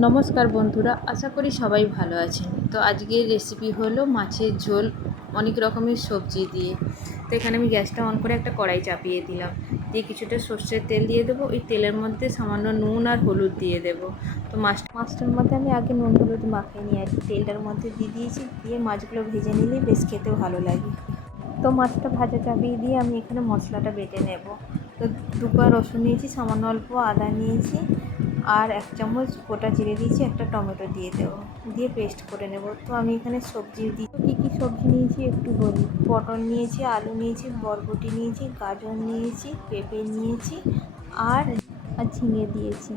নমস্কার বন্ধুরা, আশা করি সবাই ভালো আছেন। তো আজকের রেসিপি হলো মাছের ঝোল, অনেক রকমের সবজি দিয়ে। তো এখানে আমি গ্যাসটা অন করে একটা কড়াই চাপিয়ে দিলাম। দিয়ে কিছুটা সর্ষের তেল দিয়ে দেবো। ওই তেলের মধ্যে সামান্য নুন আর হলুদ দিয়ে দেবো। তো মাছ, মাছটার মধ্যে আমি আগে নুন, হলুদ মাখিয়ে নিয়ে কি তেলটার মধ্যে দিয়ে দিয়েছি। দিয়ে মাছগুলো ভেজে নিলে বেশ খেতে ভালো লাগে। তো মাছটা ভাজা চাপিয়ে দিয়ে আমি এখানে মশলাটা বেটে নেব। তো দুপা রসুন নিয়েছি, সামান্য অল্প আদা নিয়েছি। আর এক চামচ গোটা জিরে দিয়েছি, একটা টমেটো দিয়ে দেবো। দিয়ে পেস্ট করে নেব। তো আমি এখানে সবজি দিই। কী কী সবজি নিয়েছি একটু বলি। পটল নিয়েছি, আলু নিয়েছি, বরবটি নিয়েছি, গাজর নিয়েছি, পেঁপে নিয়েছি, আর ঝিঙে দিয়েছি।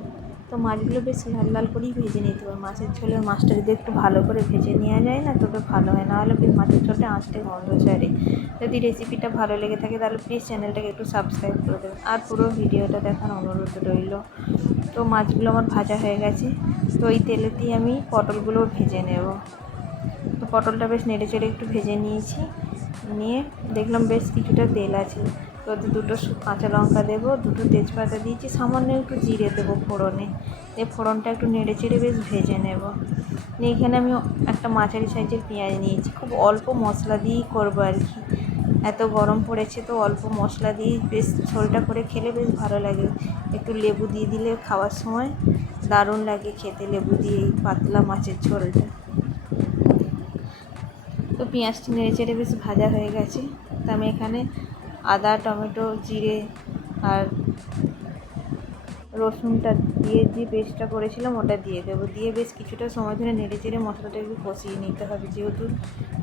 তো মাছগুলো বেশ লাল লাল করেই ভেজে নিতে হবে। মাছের ঝোলে মাছটা যদি একটু ভালো করে ভেজে নেওয়া যায় না, তবে ভালো হয়। নাহলে বেশ মাছের ঝোলটা আঁচটে গন্ধ ছাড়ে। যদি রেসিপিটা ভালো লেগে থাকে, তাহলে প্লিজ চ্যানেলটাকে একটু সাবস্ক্রাইব করে দেবেন। আর পুরো ভিডিওটা দেখার অনুরোধ রইল। তো মাছগুলো আমার ভাজা হয়ে গেছে। তো ওই তেলেতেই আমি পটলগুলো ভেজে নেব। তো পটলটা বেশ নেড়ে চেড়ে একটু ভেজে নিয়েছি। নিয়ে দেখলাম বেশ কিছুটা তেল আছে। তো দুটো কাঁচা লঙ্কা দেবো, দুটো তেজপাতা দিয়েছি, সামান্য একটু জিরে দেবো ফোড়নে। দিয়ে ফোড়নটা একটু নেড়ে চেড়ে বেশ ভেজে নেব। নিয়ে এখানে আমি একটা মাঝারি সাইজের পেঁয়াজ নিয়েছি, খুব অল্প মশলা দিয়েই করব আর কি। এত গরম পড়েছে তো অল্প মশলা দিয়েই বেশ ঝোলটা করে খেলে বেশ ভালো লাগে। একটু লেবু দিয়ে দিলে খাওয়ার সময় দারুণ লাগে খেতে, লেবু দিয়ে এই পাতলা মাছের ঝোলটা। তো পেঁয়াজটি নেড়ে চেড়ে বেশ ভাজা হয়ে গেছে। তো আমি এখানে আদা, টমেটো, জিরে আর রসুনটা দিয়ে যে পেস্টটা করেছিলাম ওটা দিয়ে দেবো। দিয়ে বেশ কিছুটা সময় ধরে নেড়ে চেড়ে মশলাটা একটু কষিয়ে নিতে হবে। যেহেতু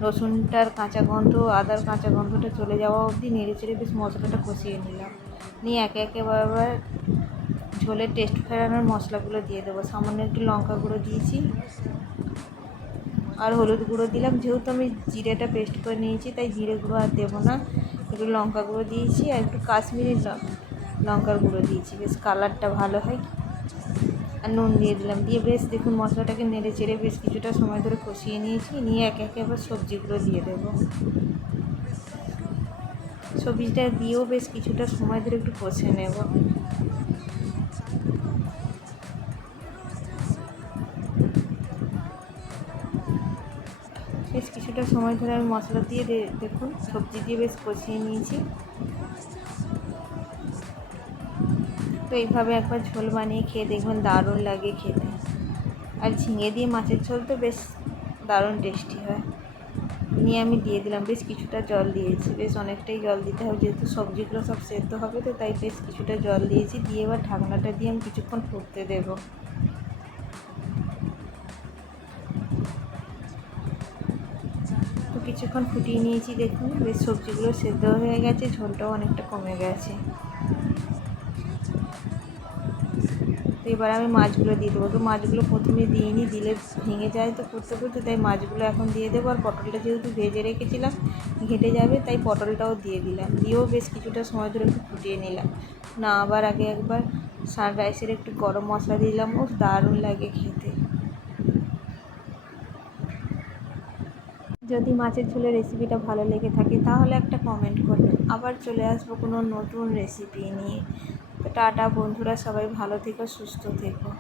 রসুনটার কাঁচা গন্ধ, আদার কাঁচা গন্ধটা চলে যাওয়া অবধি নেড়ে চেড়ে বেশ মশলাটা কষিয়ে নিলাম। নিয়ে একে একে আবার ঝোলের টেস্ট ফেরানোর মশলাগুলো দিয়ে দেবো। সামান্য একটু লঙ্কা গুঁড়ো দিয়েছি আর হলুদ গুঁড়ো দিলাম। যেহেতু আমি জিরেটা পেস্ট করে নিয়েছি, তাই জিরে গুঁড়ো আর দেবো না। একটু লঙ্কা গুঁড়ো দিয়েছি আর একটু কাশ্মীরি লঙ্কার গুঁড়ো দিয়েছি। বেশ কালারটা ভালো হয়। আর নুন দিয়ে দিলাম। দিয়ে বেশ দেখুন মশলাটাকে নেড়ে চেড়ে বেশ কিছুটা সময় ধরে কষিয়ে নিয়েছি। নিয়ে একে একে আবার সবজিগুলো দিয়ে দেবো। সবজিটা দিয়েও বেশ কিছুটা সময় ধরে একটু কষে নেব। কিছুটা সময় ধরে আমি মশলা দিয়ে দেখুন, সবজি দিয়ে বেশ কষিয়ে নিয়েছি। তো এইভাবে একবার ঝোল বানিয়ে খেয়ে দেখবেন দারুণ লাগে খেতে। আর ঝিঙে দিয়ে মাছের ঝোল তো বেশ দারুণ টেস্টি হয়। নিয়ে আমি দিয়ে দিলাম, বেশ কিছুটা জল দিয়েছি। বেশ অনেকটাই জল দিতে হবে, যেহেতু সবজিগুলো সব সেদ্ধ হবে, তো তাই বেশ কিছুটা জল দিয়েছি। দিয়ে এবার ঢাকনাটা দিয়ে আমি কিছুক্ষণ ফুটতে দেবো। কিছুক্ষণ ফুটিয়ে নিয়েছি দেখুন, বেশ সবজিগুলো সেদ্ধ হয়ে গেছে, ঝোলটাও অনেকটা কমে গেছে। তো এবার আমি মাছগুলো দিয়ে দেবো। তো মাছগুলো প্রথমে দিইনি দিলে ভেঙে যায় তো করতে করতে তাই মাছগুলো এখন দিয়ে দেবো। আর পটলটা যেহেতু ভেজে রেখেছিলাম, ঘেটে যাবে, তাই পটলটাও দিয়ে দিলাম। দিয়েও বেশ কিছুটা সময় ধরে একটু ফুটিয়ে নিলাম। না আবার আগে একবার সানরাইসের একটু গরম মশলা দিলাম, ও দারুণ লাগে খেতে। যদি মাছের ঝোলের রেসিপিটা ভালো লেগে থাকে, তাহলে একটা কমেন্ট করবেন। আবার চলে আসব কোনো নতুন রেসিপি নিয়ে। টাটা বন্ধুরা, সবাই ভালো থেকো, সুস্থ থেকো।